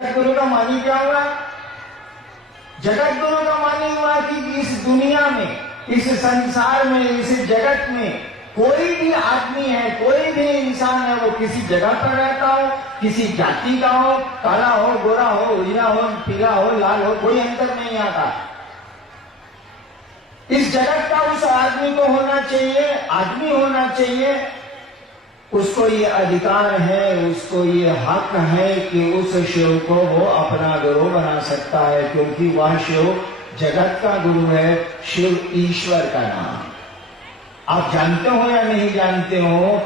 गुरु का मानी क्या हुआ? जगत गुरु का मानी हुआ कि इस दुनिया में, इस संसार में, इस जगत में कोई भी आदमी है, कोई भी इंसान है, वो किसी जगह पर रहता हो, किसी जाति का हो, काला हो, गोरा हो, उजला हो, पीला हो, लाल हो, कोई अंतर नहीं आता। इस जगत का उस आदमी को होना चाहिए, आदमी होना चाहिए, उसको ये अधिकार है, उसको ये हक है कि उस शिव को वो अपना गुरु बना सकता है, क्योंकि वह शिव जगत का गुरु है, शिव ईश्वर का नाम। आप जानते हो या नहीं जानते हो,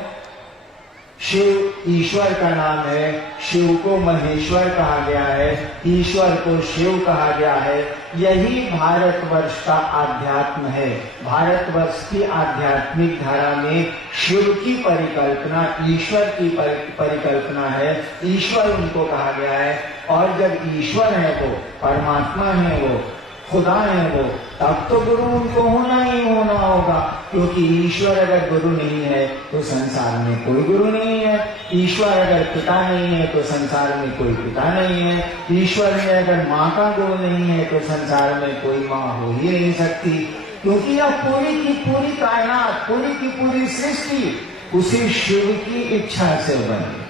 शिव ईश्वर का नाम है। शिव को महेश्वर कहा गया है, ईश्वर को शिव कहा गया है। यही भारतवर्ष का आध्यात्म है। भारतवर्ष की आध्यात्मिक धारा में शिव की परिकल्पना, ईश्वर की परिकल्पना है। ईश्वर उनको कहा गया है, और जब ईश्वर है वो, परमात्मा है वो, खुदा है वो, तब तो गुरु उनको होना ही होना होगा, क्योंकि ईश्वर अगर गुरु नहीं है तो संसार में कोई गुरु नहीं है। ईश्वर अगर पिता नहीं है तो संसार में कोई पिता नहीं है। ईश्वर में अगर माँ का गुरु नहीं है तो संसार में कोई माँ हो ही नहीं सकती, क्योंकि यह पूरी की पूरी कायनात, पूरी की पूरी सृष्टि उसी शिव की इच्छा से बनी।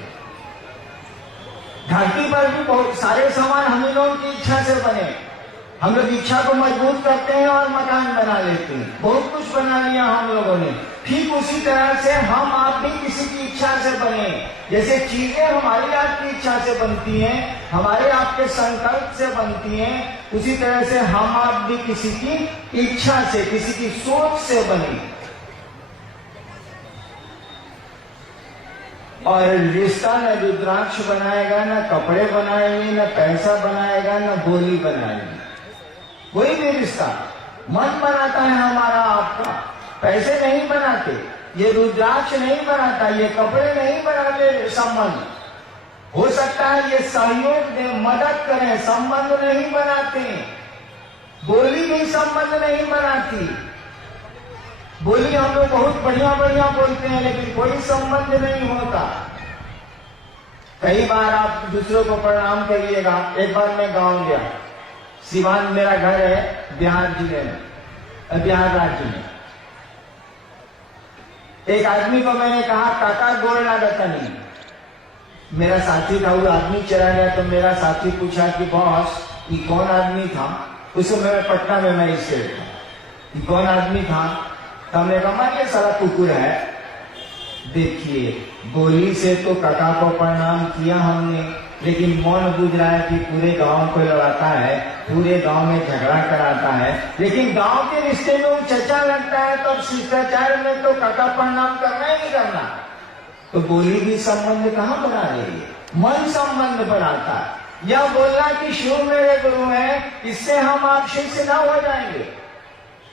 धरती पर भी बहुत सारे सामान हम लोगों की इच्छा से बने। हम लोग इच्छा को मजबूत करते हैं और मकान बना लेते हैं, बहुत कुछ बना लिया हम लोगों ने। ठीक उसी तरह से हम आप भी किसी की इच्छा से बने। जैसे चीजें हमारी आपकी इच्छा से बनती हैं, हमारे आपके संकल्प से बनती हैं, उसी तरह से हम आप भी किसी की इच्छा से, किसी की सोच से बने। और रिश्ता न रुद्राक्ष बनाएगा, न कपड़े बनाएंगे, न पैसा बनाएगा, न बोली बनाएगी। कोई भी रिश्ता मन बनाता है हमारा आपका, पैसे नहीं बनाते, ये रुद्राक्ष नहीं बनाता, ये कपड़े नहीं बनाते। संबंध हो सकता है ये सहयोग दे, मदद करें, संबंध नहीं बनाते। बोली भी संबंध नहीं बनाती। बोली हम लोग बहुत बढ़िया बढ़िया बोलते हैं, लेकिन कोई संबंध नहीं होता। कई बार आप दूसरों को प्रणाम करिएगा। एक बार मैं गांव गया, सिवान मेरा घर है, बिहार जिले में, बिहार राज्य में। एक आदमी को मैंने कहा, काका गोड़ लागता नहीं। मेरा साथी था, वो आदमी चला गया, तो मेरा साथी पूछा कि बॉस ये कौन आदमी था? उस समय मैं पटना में मजिस्ट्रेट था। ये कौन आदमी था? तो हमने कहा ये सारा कुकुर है। देखिए, बोली से तो काका को प्रणाम किया हमने, लेकिन मौन बुझ रहा है कि पूरे गांव को लड़ाता है, पूरे गांव में झगड़ा कराता है। लेकिन गांव के रिश्ते में वो चर्चा लगता है, तो शिष्टाचार में तो काका प्रणाम करना ही नहीं करना। तो बोली भी संबंध कहाँ बना रही है? मन संबंध बनाता है। यह बोलना कि शिव मेरे गुरु है, इससे हम आप शिष्य न हो जाएंगे।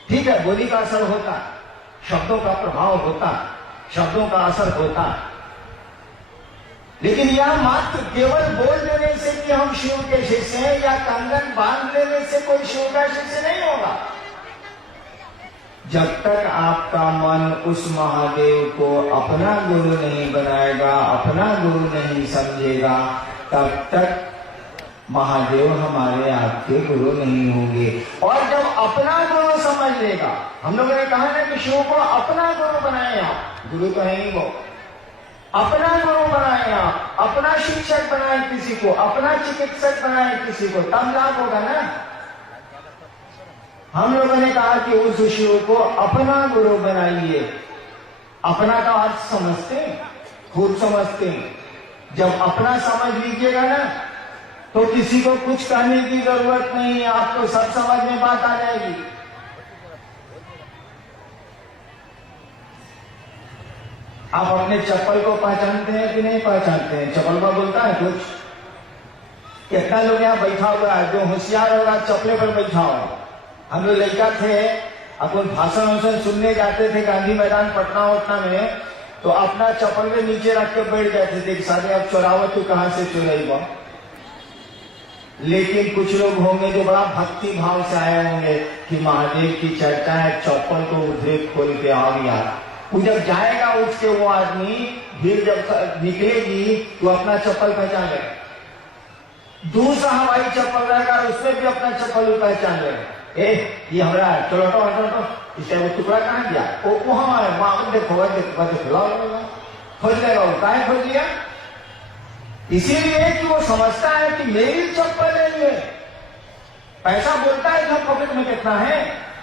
ठीक है, बोली का असर होता, शब्दों का प्रभाव होता, शब्दों का असर होता, लेकिन यह मात्र केवल बोल देने से कि हम शिव के शिष्य हैं, या कंगन बांध लेने से कोई शिव का शिष्य नहीं होगा। जब तक आपका मन उस महादेव को अपना गुरु नहीं बनाएगा, अपना गुरु नहीं समझेगा, तब तक महादेव हमारे आपके गुरु नहीं होंगे। और जब अपना गुरु समझ लेगा, हम लोगों ने कहा ना कि शिव को अपना गुरु बनाए आप, गुरु तो है ही वो, अपना गुरु बनाए आप, अपना शिक्षक बनाए किसी को, अपना चिकित्सक बनाए किसी को, तब लाभ होगा ना। हम लोगों ने कहा कि उस शिव को अपना गुरु बनाइए। अपना का अर्थ समझते हैं, खुद समझते हैं। जब अपना समझ लीजिएगा ना, तो किसी को कुछ कहने की जरूरत नहीं है, आपको सब समझ में बात आ जाएगी। आप अपने चप्पल को पहचानते हैं कि नहीं पहचानते हैं? चप्पल का बोलता है कुछ? कितना लोग यहाँ बैठा हुआ है, जो होशियार होगा चप्पले पर बैठा होगा। हम लोग लड़का थे, अपन भाषण सुनने जाते थे गांधी मैदान पटना उटना में, तो अपना चप्पल के नीचे रख के बैठ जाते थे कि सारे अब चुरावो, तू कहां से चुराएगा। लेकिन कुछ लोग होंगे जो बड़ा भक्ति भाव से आए होंगे कि महादेव की चर्चा है, चप्पल को उधरे खोल के आ गया। वो जब जाएगा उठ के वो आदमी, भीड़ जब निकलेगी तो अपना चप्पल पहचान लेगा। दूसरा हवाई चप्पल रहेगा, उसमें भी अपना चप्पल पहचान लेगा। ये हमारा चलो हटो, इसे वो टुकड़ा कहाँ दिया, वो वहां है, वहां देखो देखो खोज लेगा। वो काहे खोज लिया? इसीलिए कि वो समझता है कि मेरी चप्पल है ये। पैसा बोलता है कि पॉकेट में कितना है,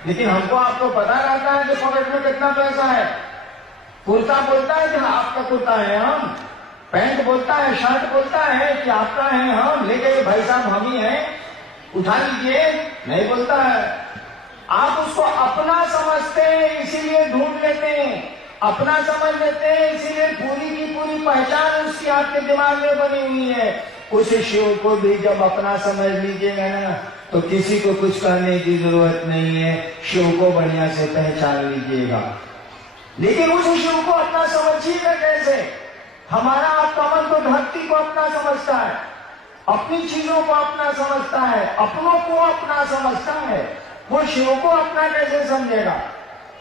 लेकिन हमको आपको पता रहता है कि पॉकेट में कितना पैसा है। कुर्ता बोलता है कि आपका कुर्ता है, हम पैंट बोलता है, शर्ट बोलता है कि आपका है, हम ले गए भाई साहब हम ही हैं, उठा लीजिए, नहीं बोलता है। आप उसको अपना समझते हैं इसीलिए ढूंढ लेते हैं, अपना समझ लेते हैं इसीलिए पूरी की पूरी पहचान उसकी आपके दिमाग में बनी हुई है। उस शिव को भी जब अपना समझ लीजिएगा ना, तो किसी को कुछ कहने की जरूरत नहीं है, शिव को बढ़िया से पहचान लीजिएगा। लेकिन उस शिव को अपना समझिएगा कैसे? हमारा आपका मन तो धरती को अपना समझता है, अपनी चीजों को अपना समझता है, अपनों को अपना समझता है। वो शिव को अपना कैसे समझेगा?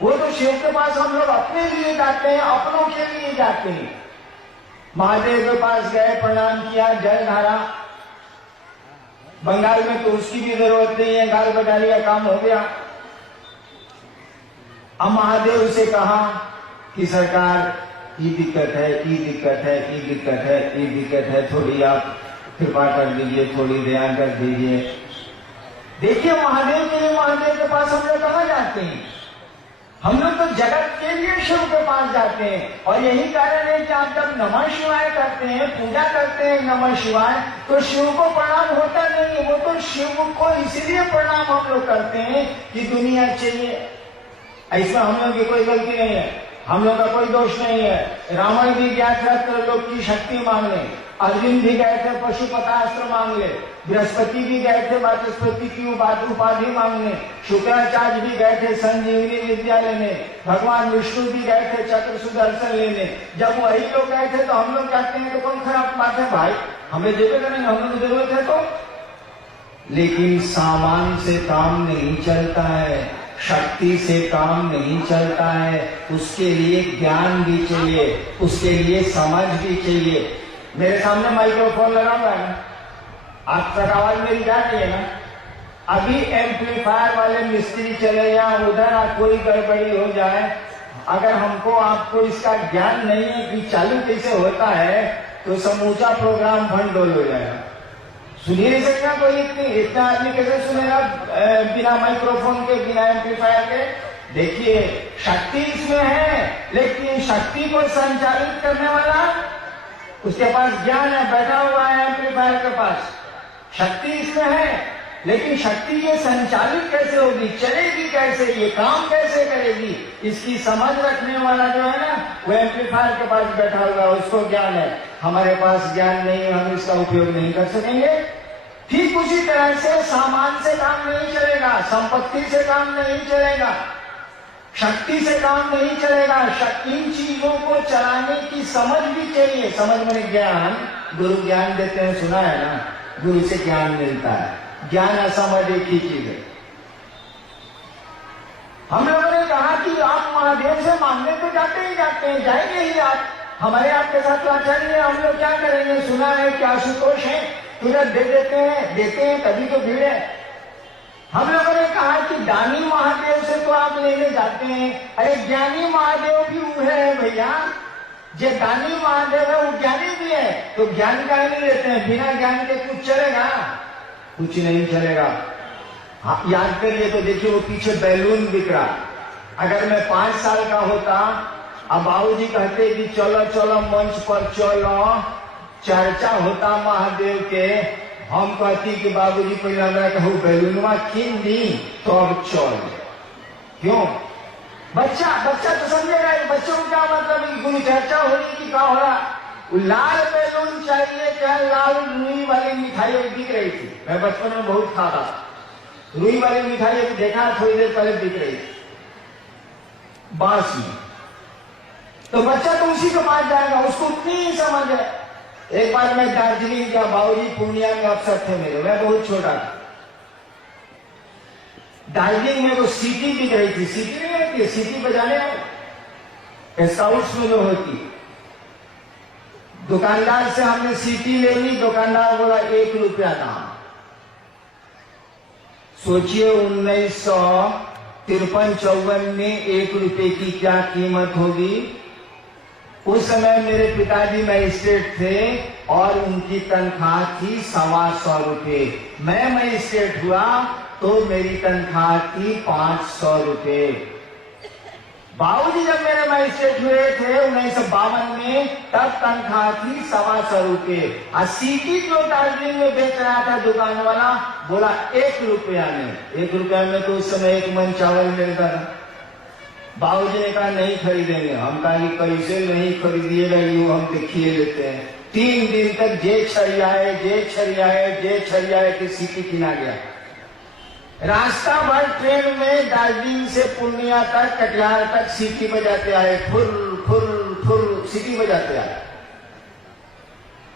वो तो शिव के पास हम लोग अपने लिए जाते हैं, अपनों के लिए जाते हैं। महादेव के पास गए, प्रणाम किया, जल ढारा। बंगाल में तो उसकी भी जरूरत नहीं है, गाल बजा लिया, काम हो गया। अब महादेव से कहा कि सरकार ये दिक्कत है, ये दिक्कत है, ये दिक्कत है, ये दिक्कत है, थोड़ी आप कृपा कर दीजिए, थोड़ी दया कर दीजिए। देखिए महादेव के लिए, महादेव के पास हम लोग कहाँ जाते हैं? हम लोग तो जगत के लिए शिव के पास जाते हैं। और यही कारण है कि आप जब नमः शिवाय करते हैं, पूजा करते हैं नमः शिवाय, तो शिव को प्रणाम होता नहीं है। वो तो शिव को इसलिए प्रणाम हम लोग करते हैं कि दुनिया चाहिए। ऐसा हम लोग की कोई गलती नहीं है, हम लोग का कोई दोष नहीं है। रावण भी गया था त्रिलोक की शक्ति मांगने, अर्जुन भी गए थे पशुपतास्त्र मांगने, बृहस्पति भी गए थे वाचस्पति की उपाधि मांगने, शुक्राचार्य भी गए थे संजीवनी विद्या लेने, भगवान विष्णु भी गए थे चक्र सुदर्शन लेने। जब वही लोग गए थे तो हम लोग कहते हैं तो कौन खराब बात है भाई, हमें देवे करेंगे, हम लोग की जरूरत है तो। लेकिन सामान से काम नहीं चलता है, शक्ति से काम नहीं चलता है, उसके लिए ज्ञान भी चाहिए, उसके लिए समझ भी चाहिए। मेरे सामने माइक्रोफोन लगा हुआ है ना, आप तक आवाज मेरी जा रही है ना? अभी एम्पलीफायर वाले मिस्त्री चले जाए उधर, कोई गड़बड़ी हो जाए, अगर हमको आपको इसका ज्ञान नहीं है कि चालू कैसे होता है, तो समूचा प्रोग्राम भंडोल हो जाएगा। सुनिए नहीं सकता कोई, इतना आदमी कैसे सुनेगा बिना माइक्रोफोन के, बिना एम्पलीफायर के? देखिए शक्ति इसमें है, लेकिन शक्ति को संचालित करने वाला उसके पास ज्ञान है, बैठा हुआ है एम्पलीफायर के पास। शक्ति इसमें है, लेकिन शक्ति ये संचालित कैसे होगी, चलेगी कैसे, ये काम कैसे करेगी, इसकी समझ रखने वाला जो है ना, वो एम्पलीफायर के पास बैठा हुआ है, उसको ज्ञान है। हमारे पास ज्ञान नहीं है, हम इसका उपयोग नहीं कर सकेंगे। ठीक उसी तरह से सामान से काम नहीं चलेगा, संपत्ति से काम नहीं चलेगा, शक्ति से काम नहीं चलेगा। इन चीजों को चलाने की समझ भी चाहिए। समझ में ज्ञान, गुरु ज्ञान देते हैं, सुना है ना, गुरु से ज्ञान मिलता है। ज्ञान असमझ एक ही चीज है। हम लोगों ने कहा कि आप महादेव से मांगने तो जाते ही जाते हैं, जाएंगे ही आप, हमारे आपके साथ तो अच्छा नहीं है, हम लोग क्या करेंगे? सुना है कि आशुतोष है, तुरंत दे देते हैं, तभी तो भीड़ है। हम लोगों ने कहा कि दानी महादेव से तो आप लेने जाते हैं, अरे ज्ञानी महादेव भी वो है भैया। जो दानी महादेव है वो ज्ञानी भी है, तो ज्ञान का नहीं लेते हैं। बिना ज्ञान के कुछ चलेगा? कुछ नहीं चलेगा। याद करिए तो देखिए, वो पीछे बैलून बिक रहा। अगर मैं 5 साल का होता, अब बाबूजी कहते कि चलो चलो मंच पर चलो, चर्चा होता महादेव के, हम कहती कि बाबूजी पहले हमरा कहू बैलूनवा कीन दी तो अब चल। क्यों? बच्चा तो समझेगा, बच्चों को क्या मतलब, कोई चर्चा हो रही कि क्या हो रहा। लाल बैलून चाहिए, क्या लाल रुई वाली मिठाई बिक रही थी, मैं बचपन में बहुत खाता था। रुई वाली मिठाई अभी देखा थोड़ी देर पहले बिक रही थी बांस में, तो बच्चा तो उसी के पास जाएगा, उसको उतनी ही समझ है। एक बार मैं दार्जिलिंग गया, बाबूजी पूर्णिया में अफसर थे मेरे, मैं बहुत छोटा था। दार्जिलिंग में वो सीटी बिक रही थी, सीटी नहीं होती है, सीटी बजाने स्काउट्स में जो होती, दुकानदार से हमने सीटी ले ली, दुकानदार बोला 1 रुपया दाम। सोचिए 1953-54 में 1 रुपए की क्या कीमत होगी। उस समय मेरे पिताजी मजिस्ट्रेट थे और उनकी तनख्वाह थी 125 रुपए। मैं मजिस्ट्रेट हुआ तो मेरी तनख्वाह थी 500 रुपए। बाबूजी जब मेरे मजिस्ट्रेट हुए थे 1952 में, तब तनख्वाह थी 125 रुपए। और सीटी जो दार्जिलिंग में बेच रहा था दुकान वाला, बोला 1 रुपया में। 1 रुपया में तो उस समय 1 मन चावल मिलता था। बाबूजी ने कहा नहीं खरीदेंगे। हम कहा कि कैसे नहीं खरीदिएगा, यूं हम देखिए लेते हैं। 3 दिन तक जे छरियाए कि सीटी किना गया। रास्ता भर ट्रेन में दार्जिलिंग से पूर्णिया तक, कटिहार तक सीटी बजाते आए, फुर फुर फुर सीटी बजाते आए।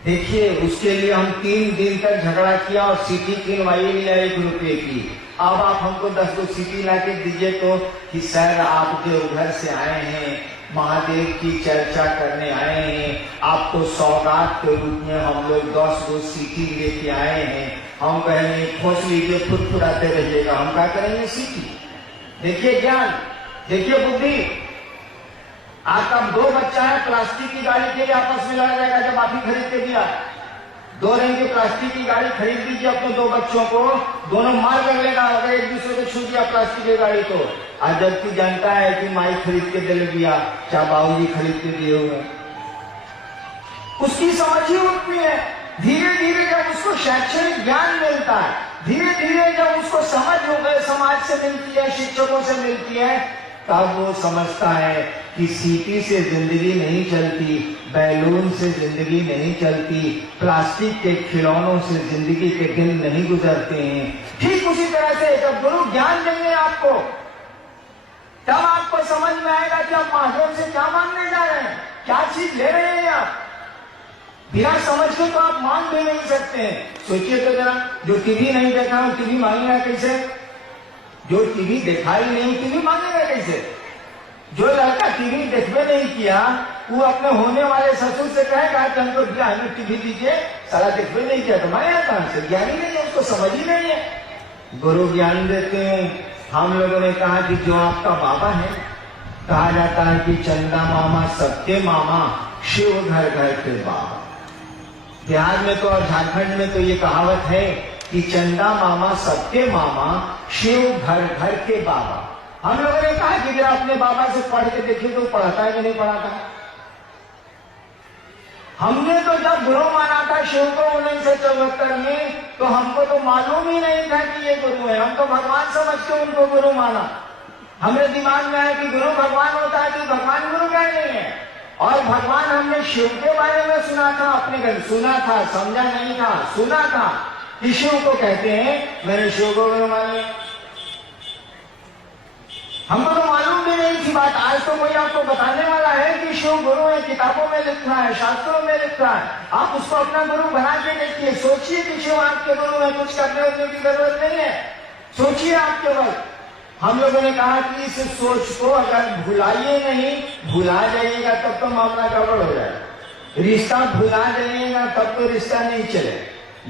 देखिए उसके लिए हम 3 दिन तक झगड़ा किया और सीटी किनवाई लिया 1 रुपए की। अब आप हमको 10 को सीटी ला के दीजिए तो कि सर आप जो घर से आए हैं, महादेव की चर्चा करने आए हैं, आपको सौगात के रूप में हम लोग 10 को सीटी लेके आए हैं। हम कहेंगे खोस लीजिए, फुरफुराते रहिएगा। हम क्या करेंगे सीटी। देखिए ज्ञान, देखिए बुद्धि। आपका 2 बच्चा है, प्लास्टिक की गाड़ी के लिए आपस में लड़ा जाएगा। जब आप ही खरीद के दिया 2 रंग की प्लास्टिक की गाड़ी खरीद दीजिए अपने 2 बच्चों को, दोनों मार कर लेगा अगर एक दूसरे को छू दिया प्लास्टिक की गाड़ी को। आज जबकि जानता है कि माई खरीद के दे दिया, चाहे बाबूजी खरीद के दिए हुए, उसकी समझ ही उठती है। धीरे धीरे जब उसको शैक्षणिक ज्ञान मिलता है, धीरे धीरे जब उसको समझ हो गए, समाज से मिलती है, शिक्षकों से मिलती है, तब वो समझता है कि सीटी से जिंदगी नहीं चलती, बैलून से जिंदगी नहीं चलती, प्लास्टिक के खिलौनों से जिंदगी के दिन नहीं गुजरते हैं। ठीक उसी तरह से जब गुरु ज्ञान देंगे आपको, तब आपको समझ में आएगा कि आप महादेव से क्या मांगने जा रहे हैं, क्या चीज ले रहे हैं आप। बिना समझ के तो आप मांग भी नहीं सकते हैं। सोचिए तो जरा, जो टीवी नहीं देखा हो टीवी मांगेगा कैसे? जो टीवी देखा ही नहीं टीवी मांगेगा कैसे? जो लड़का टीवी देखने नहीं किया, वो अपने होने वाले ससुर से कहेगा कि हमको हमें टीवी दीजिए, सारा देखने नहीं किया तो मांगेगा कहां से? ज्ञानी नहीं है, उसको समझ ही नहीं है। गुरु ज्ञान देते हैं। हम लोगों ने कहा कि जो आपका बाबा है, कहा जाता है कि चंदा मामा सबके मामा, शिव घर घर के बाबा। बिहार में तो और झारखंड में तो ये कहावत है कि चंदा मामा सबके मामा, शिव घर घर के बाबा। हम लोगों ने कहा कि जरा अपने बाबा से पढ़ के देखिए तो पढ़ाता है कि नहीं पढ़ाता। हमने तो जब गुरु माना था शिव को 1974 में, तो हमको तो मालूम ही नहीं था कि ये गुरु है। हम तो भगवान समझ के उनको गुरु माना। हमारे दिमाग में है कि गुरु भगवान होता है, कि भगवान गुरु क्या नहीं है। और भगवान हमने शिव के बारे में सुना था, अपने घर सुना था, समझा नहीं था, सुना था कि शिव को कहते हैं। मैंने शिव को गुरु मान लिया। हमको तो मालूम भी नहीं थी बात। आज तो कोई आपको बताने वाला है कि शिव गुरु है, किताबों में लिखा है, शास्त्रों में लिखा है। आप उसको अपना गुरु बना के देखिए। सोचिए कि शिव आपके गुरु है, कुछ करने उठने की जरूरत नहीं है। सोचिए आप केवल। हम लोगों ने कहा कि इस सोच को अगर भुलाइए नहीं, भुला जाइएगा तब तो मामला गड़बड़ हो जाएगा। रिश्ता भुला जाइएगा तब तो रिश्ता नहीं चले।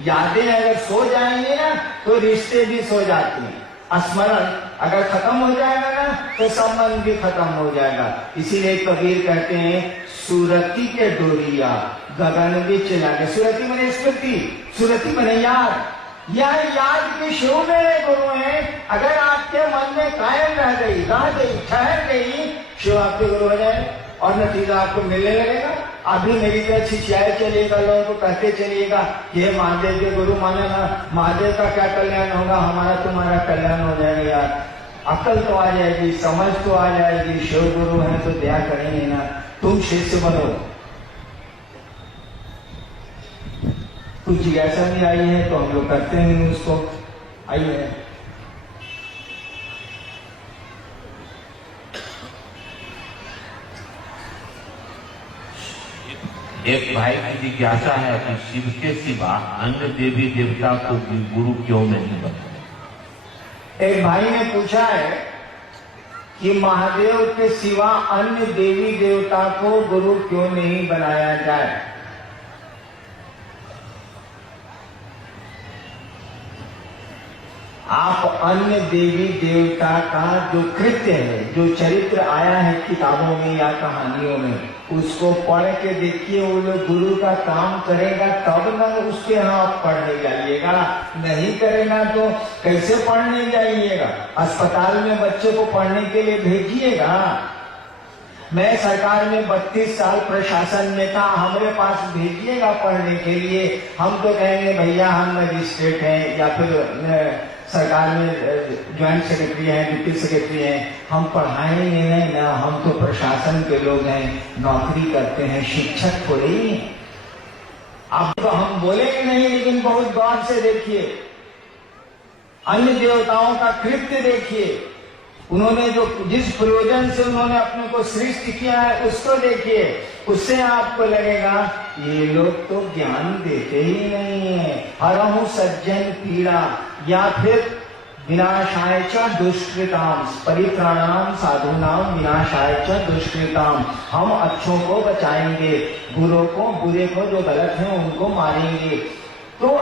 यादें अगर सो जाएंगे ना तो रिश्ते भी सो जाते हैं। स्मरण अगर खत्म हो जाएगा ना तो संबंध भी खत्म हो जाएगा। इसीलिए कबीर कहते हैं सुरती के डोरिया गगन बिच लागे। सुरती मने स्मृति, सुरती मने याद। यह याद की शिव मेरे गुरु हैं, अगर आपके मन में कायम रह गई, ठहर गई, शिव आपके गुरु हो जाए और नतीजा आपको मिलने लगेगा। अभी मेरी तरह छिछियाए चलिएगा, लोगों को कहते चलिएगा ये महादेव के गुरु माने ना, महादेव का क्या कल्याण होगा, हमारा तुम्हारा कल्याण हो जाएगा। यार अकल तो आ जाएगी, समझ तो आ जाएगी। शिव गुरु है तो दया करेंगे ना। तुम शिष्य बनो। कुछ जिज्ञासा भी आई है तो हम लोग करते हैं उसको। आइए एक भाई की जिज्ञासा है कि शिव के सिवा अन्य देवी देवता को गुरु क्यों नहीं बनते? एक भाई ने पूछा है कि महादेव के सिवा अन्य देवी देवता को गुरु क्यों नहीं बनाया जाए। आप अन्य देवी देवता का जो कृत्य है, जो चरित्र आया है किताबों में या कहानियों में, उसको पढ़ के देखिए। वो लोग गुरु का काम करेगा तब ना उसके यहाँ आप पढ़ने जाइएगा, नहीं करेगा तो कैसे पढ़ने जाइएगा। अस्पताल में बच्चे को पढ़ने के लिए भेजिएगा। मैं सरकार में 32 साल प्रशासन में था, हमारे पास भेजिएगा पढ़ने के लिए। हम तो कहेंगे भैया हम मजिस्ट्रेट हैं या फिर सरकार में ज्वाइंट सेक्रेटरी हैं, डिप्टी सेक्रेटरी हैं, हम पढ़ाएंगे नहीं ना, हम तो प्रशासन के लोग हैं, नौकरी करते हैं, शिक्षक थोड़े ही। अब तो हम बोलेंगे नहीं, लेकिन बहुत गौर से देखिए, अन्य देवताओं का कृत्य देखिए, उन्होंने जो जिस प्रयोजन से उन्होंने अपने को सृष्टि किया है उसको देखिए। उससे आपको लगेगा ये लोग तो ज्ञान देते ही नहीं है। हरहु सज्जन पीड़ा, या फिर विनाशाय च दुष्कृताम, परित्राणाम साधूनाम विनाशाय च दुष्कृताम, हम अच्छों को बचाएंगे, बुरों को, बुरे को, जो गलत है उनको मारेंगे। तो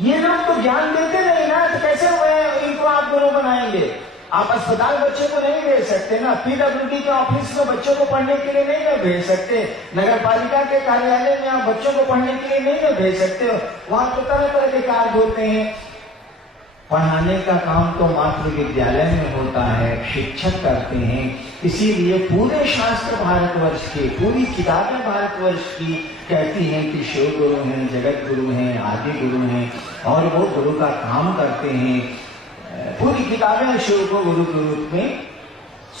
ये लोग तो ज्ञान देते नहीं ना, तो कैसे इनको आप गुरु बनाएंगे। आप अस्पताल बच्चे को नहीं भेज सकते ना, पीडब्ल्यूडी के ऑफिस में बच्चों को पढ़ने के लिए नहीं भेज सकते, नगर पालिका के कार्यालय में आप बच्चों को पढ़ने के लिए नहीं भेज सकते हो। वहां तो तरह तरह के कार्य होते हैं। पढ़ाने का काम तो मात्र विद्यालय में होता है, शिक्षक करते हैं। इसीलिए पूरे शास्त्र भारतवर्ष के, पूरी किताबें भारतवर्ष की कहती हैं कि शिव गुरु हैं, जगत गुरु हैं, आदि गुरु हैं, और वो गुरु का काम करते हैं। पूरी किताबें शिव को गुरु के रूप में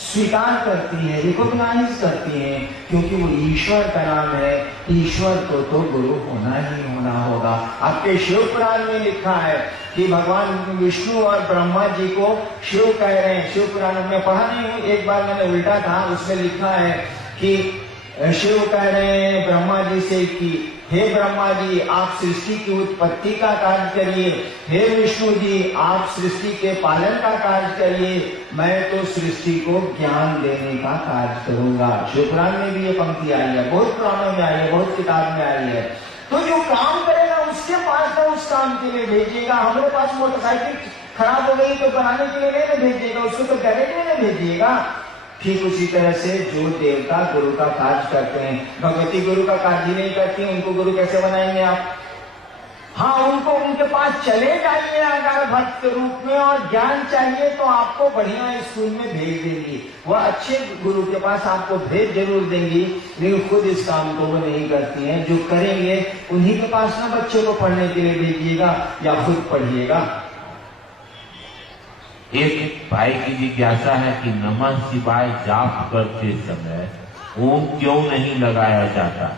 स्वीकार करती है, रिकॉग्नाइज करती हैं, क्योंकि वो ईश्वर का नाम है। ईश्वर को तो गुरु होना ही होना होगा। आपके शिव पुराण में लिखा है कि भगवान विष्णु और ब्रह्मा जी को शिव कह रहे हैं। शिव पुराण में पढ़ा नहीं हूं, एक बार मैंने उल्टा था, उसमें लिखा है कि शिव कह रहे हैं ब्रह्मा जी से कि हे ब्रह्मा जी आप सृष्टि की उत्पत्ति का कार्य करिए, हे विष्णु जी आप सृष्टि के पालन का कार्य करिए, मैं तो सृष्टि को ज्ञान देने का कार्य करूंगा। शिवपुराण में भी ये पंक्ति आई है, बहुत पुराणों में आई है, बहुत किताब में आई है। तो जो काम करेगा उसके पास तो उस काम के लिए भेजिएगा। हमारे पास मोटरसाइकिल खराब हो गई तो बनाने के लिए नहीं भेजिएगा, उसको तो गैरेज में नहीं भेजिएगा। ठीक उसी तरह से जो देवता गुरु का कार्य करते हैं, भगवती गुरु का कार्य नहीं करती, उनको गुरु कैसे बनाएंगे आप। हाँ, उनको उनके पास चले जाइए अगर भक्त रूप में, और ज्ञान चाहिए तो आपको बढ़िया स्कूल में भेज देंगी, वह अच्छे गुरु के पास आपको भेज जरूर देंगी, लेकिन खुद इस काम को वो नहीं करती हैं। जो करेंगे उन्हीं के पास ना बच्चों को पढ़ने के लिए भेजिएगा या खुद पढ़िएगा। एक भाई की जिज्ञासा है कि नमः शिवाय जाप करते समय ओम क्यों नहीं लगाया जाता।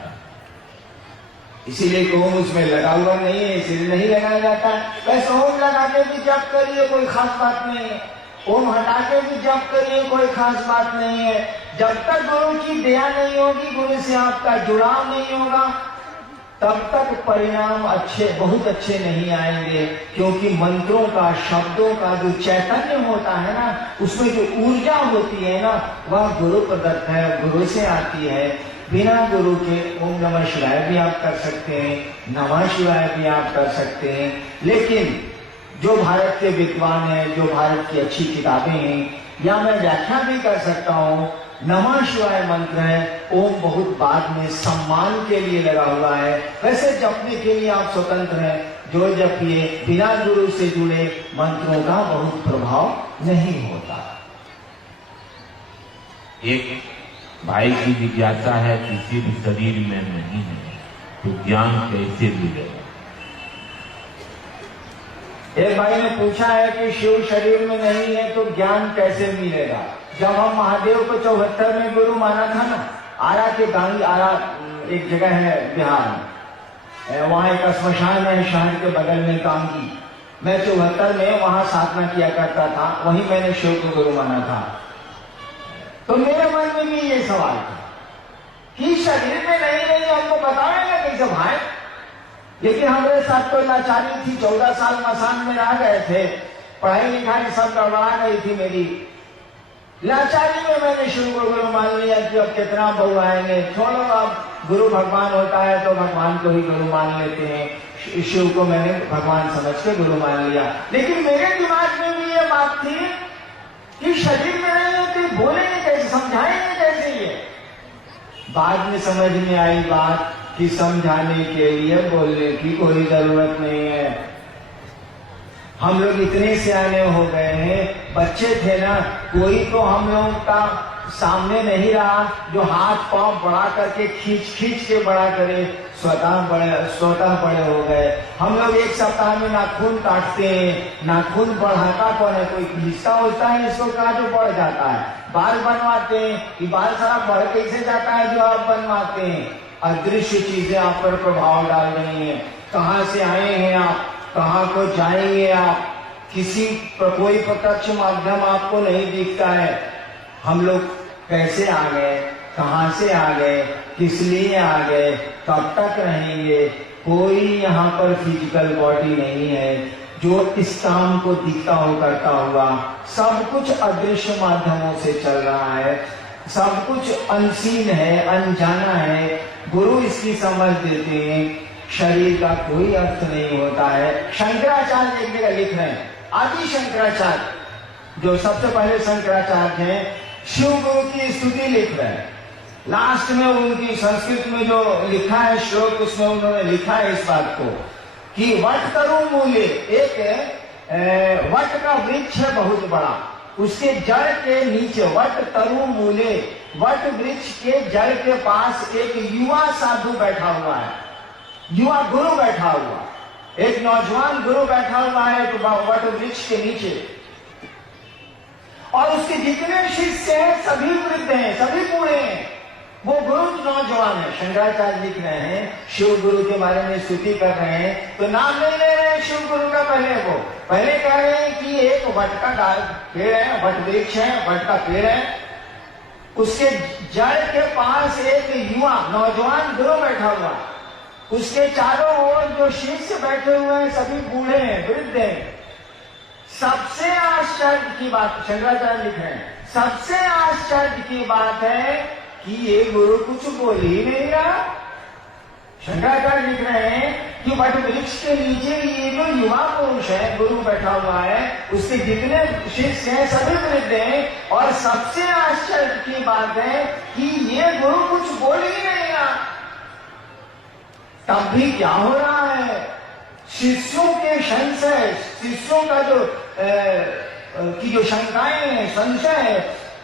इसीलिए कि ओम उसमें लगा हुआ नहीं है, इसीलिए नहीं लगाया जाता। वैसे ओम लगा के भी जप करिए, कोई खास बात नहीं है। ओम हटा के भी जप करिए, कोई खास बात नहीं है। जब तक गुरु की दया नहीं होगी, गुरु से आपका जुड़ाव नहीं होगा, तब तक परिणाम अच्छे, बहुत अच्छे नहीं आएंगे। क्योंकि मंत्रों का, शब्दों का जो चैतन्य होता है ना, उसमें जो ऊर्जा होती है ना, वह गुरु प्रदत्त है, गुरु से आती है। बिना गुरु के ओम नमः शिवाय भी आप कर सकते हैं, नमः शिवाय भी आप कर सकते हैं। लेकिन जो भारत के विद्वान हैं, जो भारत की अच्छी किताबें हैं, या मैं व्याख्या भी कर सकता हूँ, नमः शिवाय मंत्र है, ओम बहुत बाद में सम्मान के लिए लगा हुआ है। वैसे जपने के लिए आप स्वतंत्र हैं, जो जपिए, बिना गुरु से जुड़े मंत्रों का बहुत प्रभाव नहीं होता। एक भाई की जिज्ञासा है कि शिव शरीर में नहीं है तो ज्ञान कैसे मिलेगा। एक भाई ने पूछा है कि शिव शरीर में नहीं है तो ज्ञान कैसे मिलेगा। जब हम महादेव को 74 में गुरु माना था ना, आरा के गांधी, आरा एक जगह है बिहार में, वहां एक श्मशान है शहर के बगल में कांगी। मैं 74 में वहां साधना किया करता था, वहीं मैंने शिव को गुरु माना था। तो मेरे मन में भी ये सवाल था कि शरीर में नहीं हमको बताएंगे कैसे भाई। लेकिन हमारे साथ तो लाचारी थी, 14 साल मसान में रह गए थे, पढ़ाई लिखाई सब गड़बड़ा गई थी मेरी। लाचारी में मैंने शुरू को गुरु मान लिया कि अब कितना बहु आएंगे, छोड़ो अब गुरु भगवान होता है तो भगवान को ही गुरु मान लेते हैं। शिव को मैंने भगवान समझ के गुरु मान लिया। लेकिन मेरे दिमाग में भी ये बात थी कि शरीर में नहीं होते, बोलेंगे कैसे, समझाएंगे कैसे ये। बाद में समझ में आई बात कि समझाने के लिए बोलने की कोई जरूरत नहीं है। हम लोग इतने सियाने हो गए हैं, बच्चे थे ना, कोई तो हम लोगों का सामने नहीं रहा जो हाथ पांव बड़ा करके खींच के बड़ा करे, स्वतः बड़े हो गए। हम लोग एक सप्ताह में नाखून काटते हैं, नाखून बढ़ाता कौन है, कोई घिसता होता है इसको कहा जो बढ़ जाता है। बाल बनवाते हैं कि बाल सारा बढ़ कैसे जाता है जो आप बनवाते हैं। अदृश्य चीजें आप पर प्रभाव डाल रही हैं। कहाँ से आए हैं आप, कहाँ को जाएंगे आप, किसी कोई प्रत्यक्ष माध्यम आपको नहीं दिखता है। हम लोग कैसे आ गए, कहाँ से आ गए, किस लिए आ गए, कब तक रहेंगे, कोई यहाँ पर फिजिकल बॉडी नहीं है जो इस काम को दिखता हो करता हुआ। सब कुछ अदृश्य माध्यमों से चल रहा है, सब कुछ अनसीन है, अनजाना है। गुरु इसकी समझ देते हैं, शरीर का कोई अर्थ नहीं होता है। शंकराचार्य एक जगह लिख रहे हैं, आदि शंकराचार्य जो सबसे पहले शंकराचार्य हैं, शिव गुरु की स्तुति लिख रहे हैं। लास्ट में उनकी संस्कृत में जो लिखा है श्लोक, उसमें उन्होंने लिखा है इस बात को कि वट तरु मूले, एक वट का वृक्ष है बहुत बड़ा, उसके जड़ के नीचे वट तरु मूले, वट वृक्ष के जड़ के पास एक युवा साधु बैठा हुआ है, युवा गुरु बैठा हुआ, एक नौजवान गुरु बैठा हुआ है वट वृक्ष के नीचे। और उसके जितने शिष्य हैं सभी वृद्ध हैं, सभी बूढ़े हैं, वो गुरु नौजवान है। शंकराचार्य लिख रहे हैं, शिव गुरु के बारे में स्तुति कर रहे हैं, तो नाम नहीं ले रहे हैं शिव गुरु का। पहले कह रहे हैं कि एक वट का पेड़ है, वट वृक्ष है, वट का पेड़ है, उसके जड़ के पास एक युवा नौजवान गुरु बैठा हुआ, उसके चारों ओर जो शिष्य बैठे हुए हैं सभी बूढ़े हैं, वृद्ध हैं। सबसे आश्चर्य की बात शंकराचार्य लिख रहे हैं, सबसे आश्चर्य की बात है कि ये गुरु कुछ बोल ही नहीं रहा। शंकराचार्य लिख रहे हैं कि वट वृक्ष के नीचे ये जो युवा पुरुष है, गुरु बैठा हुआ है, उसके जितने शिष्य हैं सभी वृद्ध हैं, और सबसे आश्चर्य की बात है कि ये गुरु कुछ बोल ही नहीं रहा। तब भी क्या हो रहा है, शिष्यों के संशय, शिष्यों का की जो शंकाएं हैं, संशय है,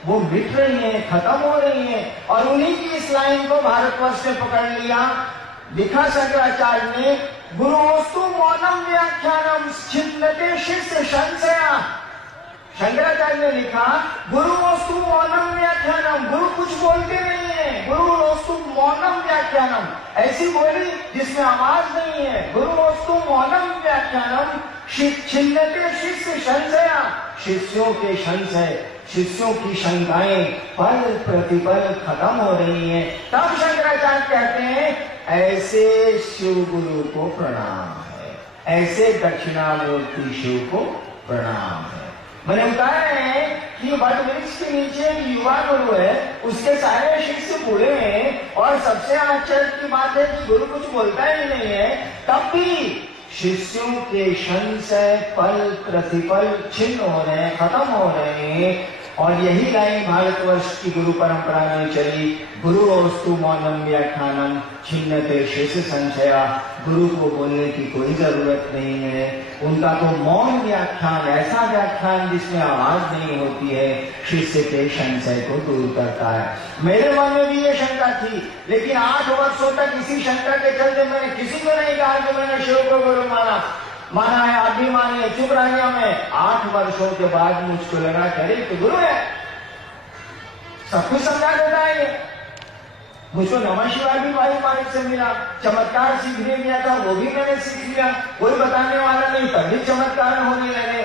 वो मिट रही हैं, खत्म हो रही हैं। और उन्हीं की इस लाइन को भारतवर्ष ने पकड़ लिया। लिखा शंकराचार्य ने, गुरुस्तु मौनम व्याख्यानम छिन्नते शिष्य संशया। शंकराचार्य ने लिखा, गुरुस्तु मौनम व्याख्यानम, गुरु कुछ बोलते नहीं है, गुरुस्तु मौनम व्याख्यानम, ऐसी बोली जिसमें आवाज नहीं है। गुरुस्तु मौनम व्याख्यानम छिन्नते शिष्य संशया, शिष्यों के संशय, शिष्यों की शंकाएं पल प्रतिपल खत्म हो रही हैं। तब शंकराचार्य कहते हैं, ऐसे शिव गुरु को प्रणाम है, ऐसे दक्षिणामूर्ति शिव को प्रणाम है। मैंने बताया है कि वट वृक्ष के नीचे युवा गुरु है, उसके सारे शिष्य बूढ़े हैं, और सबसे आश्चर्य की बात है कि गुरु कुछ बोलता ही नहीं है। तब भी शिष्यों के संशय पल प्रतिपल छिन्न हो रहे हैं, खत्म हो रहे हैं। और यही लाइन भारतवर्ष की गुरु परंपरा में चली, गुरुस्तु मौनम व्याख्यानम छिन्नते शिष्य संशया। गुरु को बोलने की कोई जरूरत नहीं है, उनका तो मौन व्याख्यान, ऐसा व्याख्यान जिसमें आवाज नहीं होती है, शिष्य के संशय को दूर करता है। मेरे मन में भी ये शंका थी, लेकिन 8 वर्षों तक इसी शंका के चलते मैंने किसी को नहीं कहा कि मैंने शिव को गुरु माना है, आप भी मानिए, चुप रह गया मैं। 8 वर्षों के बाद मुझको लगा, अरे तो गुरु है, सब कुछ समझा देता है। मुझको नमः शिवाय भी भाई से मिला, चमत्कार सीखने गया था, वो भी मैंने सीख लिया, कोई बताने वाला नहीं, तब भी चमत्कार होने लगे।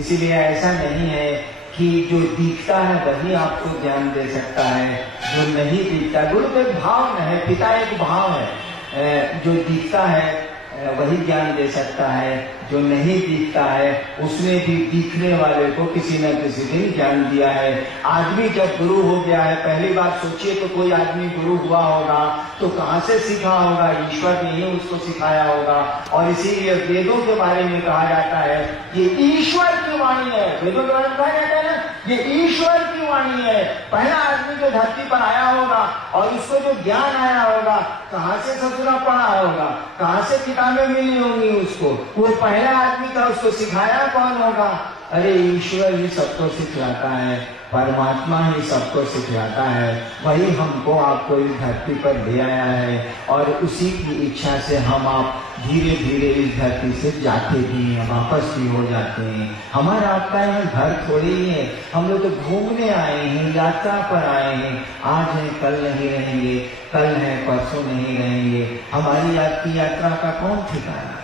इसीलिए ऐसा नहीं है कि जो दिखता है वही आपको ज्ञान दे सकता है, जो नहीं दिखता। गुरु तो एक भाव है, पिता एक भाव है, जो दिखता है वही ज्ञान दे सकता है जो नहीं दिखता है। उसने भी दिखने वाले को किसी न किसी दिन ज्ञान दिया है। आदमी जब गुरु हो गया है, पहली बार सोचिए तो कोई आदमी गुरु हुआ होगा तो कहाँ से सीखा होगा? ईश्वर ने ही उसको सिखाया होगा। और इसीलिए वेदों के बारे में कहा जाता है ये ईश्वर की वाणी है। वेदों के बारे में कहा जाता है ना, ये ईश्वर की वाणी है। पहला आदमी जो धरती पर आया होगा और उसको जो ज्ञान आया होगा, कहाँ से ससुरा पढ़ा होगा, कहाँ से किताबें मिली होंगी उसको? वो पहला आदमी था, उसको सिखाया कौन होगा? अरे ईश्वर ही सबको सिखलाता है, परमात्मा ही सबको सिखलाता है। वही हमको आपको इस धरती पर ले आया है और उसी की इच्छा से हम आप धीरे धीरे इस धरती से जाते भी हैं, वापस भी हो जाते हैं। हमारा आपका यहाँ घर थोड़ी ही है, हम लोग तो घूमने आए हैं, यात्रा पर आए हैं। आज है कल नहीं रहेंगे, कल है परसों नहीं रहेंगे। हमारी आपकी यात्रा का कौन ठिकाना?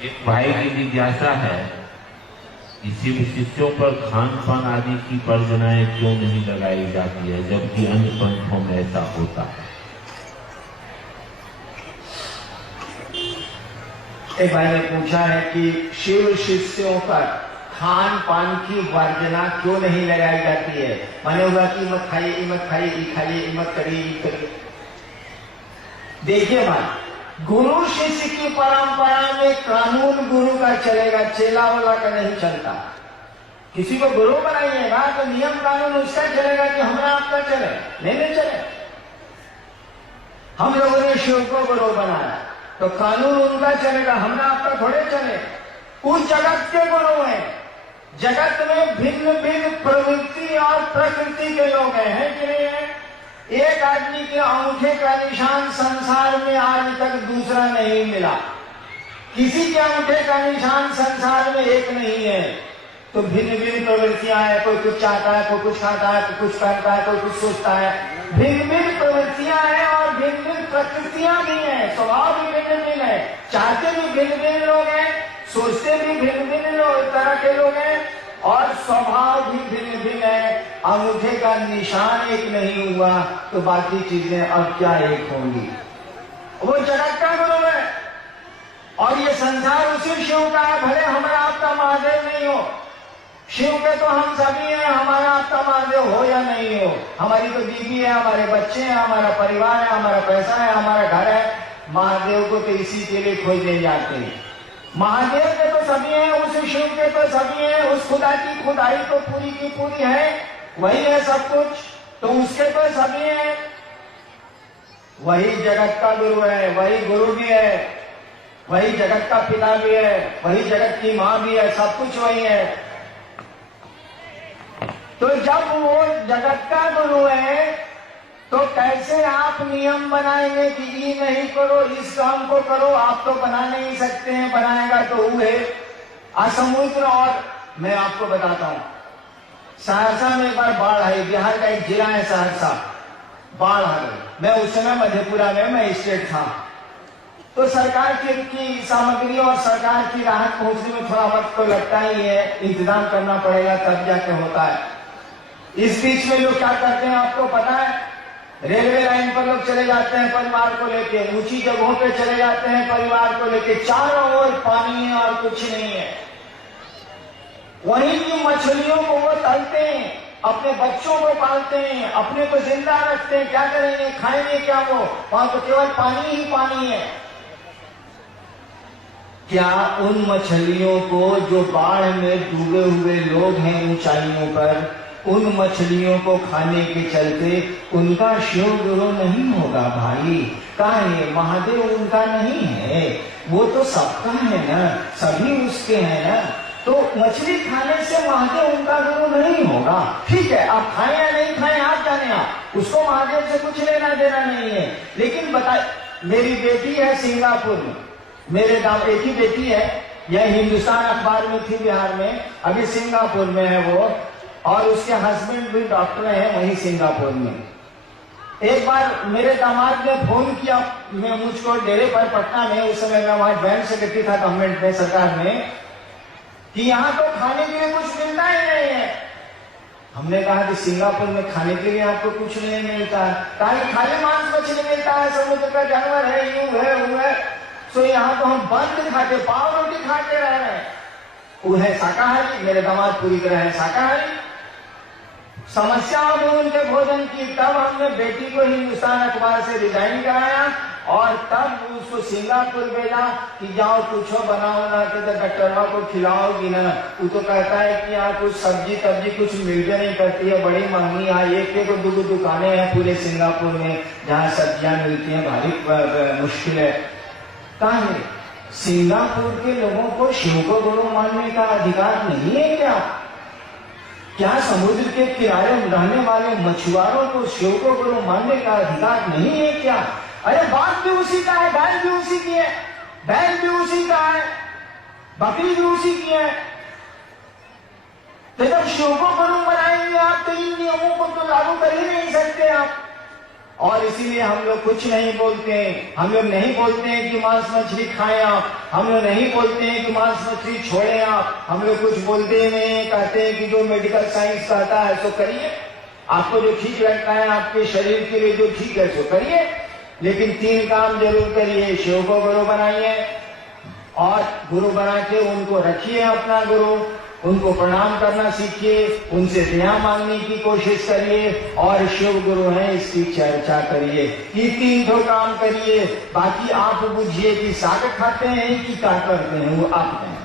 एक भाई की जिज्ञासा है कि शिव शिष्यों पर खान पान आदि की परियोजनाएं क्यों नहीं लगाई जाती है, जबकि अन्य पंथों में ऐसा होता है। एक भाई ने पूछा है कि शिव शिष्यों पर खान पान की वर्जना क्यों नहीं लगाई जाती है? माने होगा कि मत खाइए, मत खाइए, खाइए, मत करिए। देखिए भाई, गुरु शिष्य की परंपरा में कानून गुरु का चलेगा, चेला वाला का नहीं चलता। किसी को गुरु बनाइएगा तो नियम कानून उसका चलेगा कि हमारा आपका चले, नहीं चले। हम लोगों ने शिव को गुरु बनाया तो कानून उनका चलेगा, हमारा आपका थोड़े चले। उस जगत के गुरु हैं, जगत में भिन्न भिन्न प्रवृत्ति और प्रकृति के लोग हैं कि नहीं है? एक आदमी के अंगूठे का निशान संसार में आज तक दूसरा नहीं मिला। किसी के अंगूठे का निशान संसार में एक नहीं है। तो भिन्न भिन्न प्रवृत्तियां हैं, कोई कुछ चाहता है, कोई कुछ खाता है, कोई कुछ करता है, कोई कुछ सोचता है। भिन्न भिन्न प्रवृत्तियां हैं और भिन्न भिन्न प्रकृतियां भी हैं, स्वभाव भी भिन्न भिन्न है। चाहते भी भिन्न भिन्न लोग हैं, सोचते भी भिन्न भिन्न तरह के लोग हैं और स्वभाव भी भिन्न भिन्न है। अंगूठे का निशान एक नहीं हुआ तो बाकी चीजें अब क्या एक होंगी? वो जगत का गुरु है और ये संसार उसी शिव का है। भले हमारा आपका महादेव नहीं हो, शिव के तो हम सभी हैं, हमारा आपका महादेव हो या नहीं हो। हमारी तो बीवी है, हमारे बच्चे हैं, हमारा परिवार है, हमारा पैसा है, हमारा घर है। महादेव को तो इसी के लिए खोजने जाते हैं। महादेव के तो सभी हैं, उस शिव के तो सभी हैं, उस खुदा की खुदाई तो पूरी की पूरी है, वही है सब कुछ, तो उसके तो सभी हैं। वही जगत का गुरु है, वही गुरु भी है, वही जगत का पिता भी है, वही जगत की माँ भी है, सब कुछ वही है। तो जब वो जगत का गुरु है तो कैसे आप नियम बनाएंगे कि ये नहीं करो, इस काम को करो? आप तो बना नहीं सकते हैं, बनाएगा तो वो है असमुद्र। और मैं आपको बताता हूं, सहरसा में एक बार बाढ़ आई, बिहार का एक जिला है सहरसा, बाढ़ आ गई। मैं उस समय मधेपुरा में मैं स्टेट था, तो सरकार की सामग्री और सरकार की राहत पहुंचने में थोड़ा वक्त तो लगता ही है, इंतजाम करना पड़ेगा तब जाके होता है। इस बीच में लोग क्या करते हैं आपको पता है? रेलवे लाइन पर लोग चले जाते हैं परिवार को लेके, ऊंची जगहों पे चले जाते हैं परिवार को लेके, चारों ओर पानी है और कुछ नहीं है। वहीं की मछलियों को वो तलते हैं, अपने बच्चों को पालते हैं, अपने को जिंदा रखते हैं। क्या करेंगे, खाएंगे क्या? वो वहां तो केवल पानी ही पानी है। क्या उन मछलियों को जो बाढ़ में डूबे हुए लोग हैं ऊंचाइयों पर, उन मछलियों को खाने के चलते उनका शिव गुरु नहीं होगा भाई? काहे? महादेव उनका नहीं है, वो तो सबका है ना, सभी उसके हैं ना। तो मछली खाने से महादेव उनका गुरु नहीं होगा। ठीक है, आप खाएं या नहीं खाएं आप जाने, आप उसको महादेव से कुछ लेना देना नहीं है। लेकिन बताए, मेरी बेटी है सिंगापुर में, मेरे गांव एक ही बेटी है, यह हिंदुस्तान अखबार में थी बिहार में, अभी सिंगापुर में है वो, और उसके हस्बैंड भी डॉक्टर हैं वहीं सिंगापुर में। एक बार मेरे दामाद ने फोन किया मैं मुझको डेरे पर पटना में, उस समय मैं वहां ज्वाइंट सेक्रेटरी था गवर्नमेंट में, सरकार में, कि यहाँ तो खाने के लिए कुछ मिलता ही नहीं है। हमने कहा कि सिंगापुर में खाने के लिए आपको कुछ नहीं मिलता है, कहा खाली मांस मछली मिलता है, समुद्र का जानवर है, यूं है वो है। सो यहाँ तो हम बंद खाते, पाव रोटी खाते रह रहे हैं। वो है शाकाहारी, मेरे दामाद पूरी तरह है शाकाहारी। समस्या हुई उनके भोजन की, तब हमने बेटी को हिंदुस्तान अखबार से रिजाइन कराया और तब उसको सिंगापुर भेजा कि जाओ कुछ बनाओ ना तो डॉक्टरवा को खिलाओगी ना। वो तो कहता है कि यहाँ कुछ सब्जी तब्जी कुछ मिलते नहीं करती है, बड़ी महंगी। यहाँ एक दो दुकानें हैं पूरे सिंगापुर में जहाँ सब्जियां मिलती हैं, भारी मुश्किल है। कहा सिंगापुर के लोगों को शिव को गुरु मानने का अधिकार नहीं है क्या? क्या समुद्र के किनारे रहने वाले मछुआरों को शिव को गुरु मानने का अधिकार नहीं है क्या? अरे बात भी उसी का है, बैल भी उसी की है, बैल भी उसी का है, बकरी भी उसी की है। तो जब शिव को गुरु बनाएंगे आप तो इन नियमों को तो लागू कर ही नहीं सकते आप। और इसीलिए हम लोग कुछ नहीं बोलते हैं। हम लोग नहीं बोलते हैं कि मांस मछली खाएं आप, हम लोग नहीं बोलते हैं कि मांस मछली छोड़ें आप। हम लोग कुछ बोलते नहीं, कहते हैं कि जो मेडिकल साइंस कहता है सो करिए, आपको जो ठीक लगता है आपके शरीर के लिए जो ठीक है सो करिए, लेकिन 3 काम जरूर करिए। शिव को गुरु बनाइए और गुरु बना के उनको रखिए अपना गुरु, उनको प्रणाम करना सीखिए, उनसे दया मांगने की कोशिश करिए और शिव गुरु हैं इसकी चर्चा करिए। ये 3 काम करिए। बाकी आप बुझिए कि साग खाते हैं कि क्या करते हैं वो आप हैं।